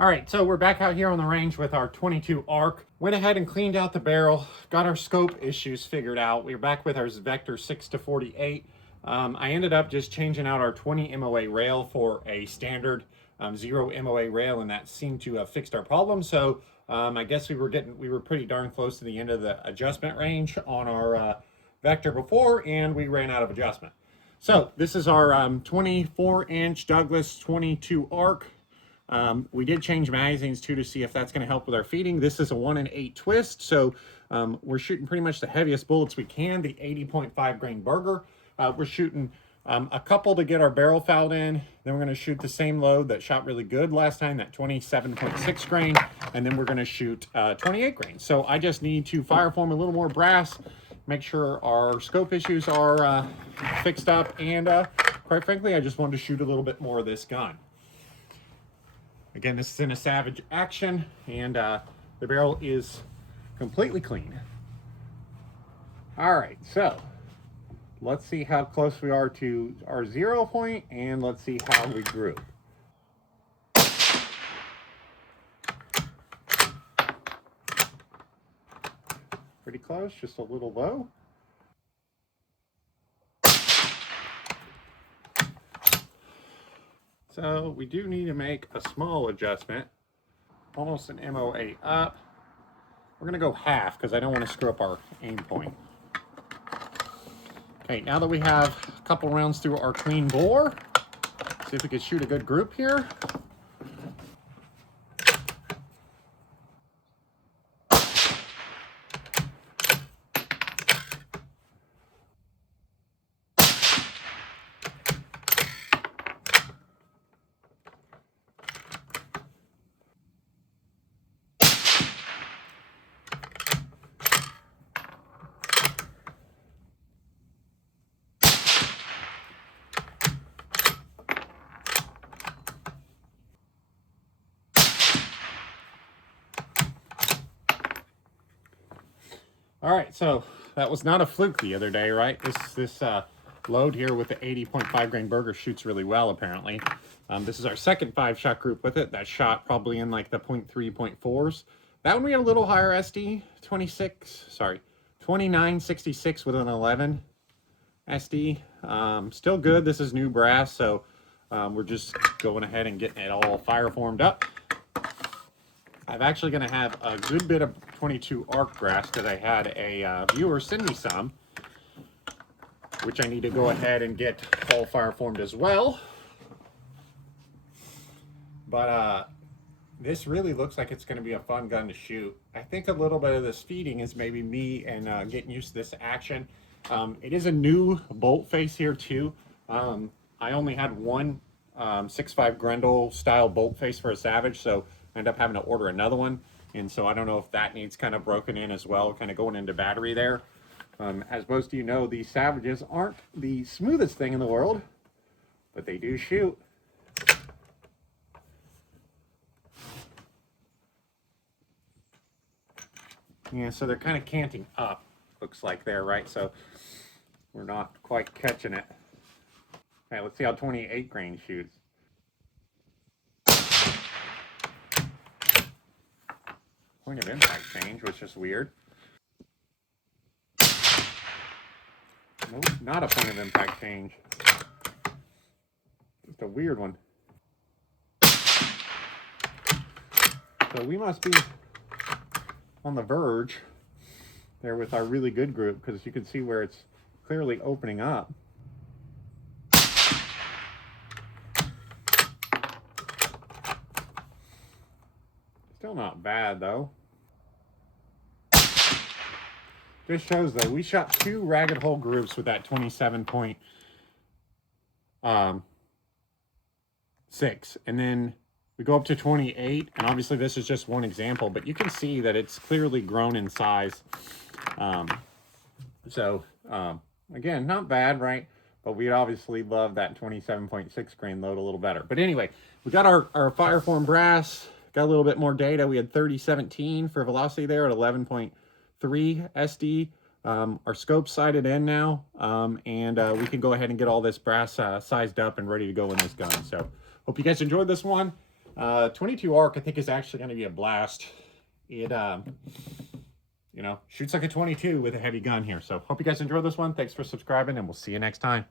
All right, so we're back out here on the range with our 22 ARC. Went ahead and cleaned out the barrel, got our scope issues figured out. We're back with our Vector 6-48. I ended up just changing out our 20 MOA rail for a standard 0 MOA rail, and that seemed to have fixed our problem. So I guess we were pretty darn close to the end of the adjustment range on our Vector before, and we ran out of adjustment. So this is our 24-inch Douglas 22 ARC. We did change magazines too to see if that's going to help with our feeding. This is a 1-in-8 twist, so we're shooting pretty much the heaviest bullets we can, the 80.5 grain Berger. We're shooting a couple to get our barrel fouled in. Then we're going to shoot the same load that shot really good last time, that 27.6 grain, and then we're going to shoot 28 grain. So I just need to fire form a little more brass, make sure our scope issues are fixed up, and quite frankly, I just wanted to shoot a little bit more of this gun. Again, this is in a Savage action, and the barrel is completely clean. All right, so let's see how close we are to our 0 point, and let's see how we grew. Pretty close, just a little low. So we do need to make a small adjustment, almost an MOA up. We're gonna go half because I don't want to screw up our aim point. Okay, now that we have a couple rounds through our clean bore, see if we can shoot a good group here. All right, so that was not a fluke the other day, right? This load here with the 80.5 grain Berger shoots really well, apparently. This is our second 5-shot group with it. That shot probably in like the 0.3, 0.4s. That one we had a little higher SD, 2966 with an 11 SD. Still good. This is new brass, so we're just going ahead and getting it all fire formed up. I'm actually going to have a good bit of 22 ARC brass because I had a viewer send me some, which I need to go ahead and get all fire formed as well. But this really looks like it's going to be a fun gun to shoot. I think a little bit of this feeding is maybe me and getting used to this action. It is a new bolt face here too. I only had one 6.5 Grendel style bolt face for a Savage, so I ended up having to order another one, and so I don't know if that needs kind of broken in as well, kind of going into battery there. As most of you know, these Savages aren't the smoothest thing in the world, but they do shoot. Yeah, so they're kind of canting up, looks like there, right? So we're not quite catching it. Okay, let's see how 28 grain shoots. Point of impact change, which is weird. Nope, not a point of impact change. Just a weird one. So we must be on the verge there with our really good group, because you can see where it's clearly opening up. Still not bad though. This shows though, we shot 2 ragged hole groups with that 27.6, and then we go up to 28, and obviously this is just one example, but you can see that it's clearly grown in size. Again, not bad, right? But we'd obviously love that 27.6 grain load a little better. But anyway, we got our Fireform brass, got a little bit more data. We had 3017 for velocity there at 11.3 SD. Our scope's sighted in now, and we can go ahead and get all this brass sized up and ready to go in this gun. So hope you guys enjoyed this one. 22 ARC, I think, is actually going to be a blast. It, you know, shoots like a 22 with a heavy gun here. So hope you guys enjoyed this one. Thanks for subscribing, and we'll see you next time.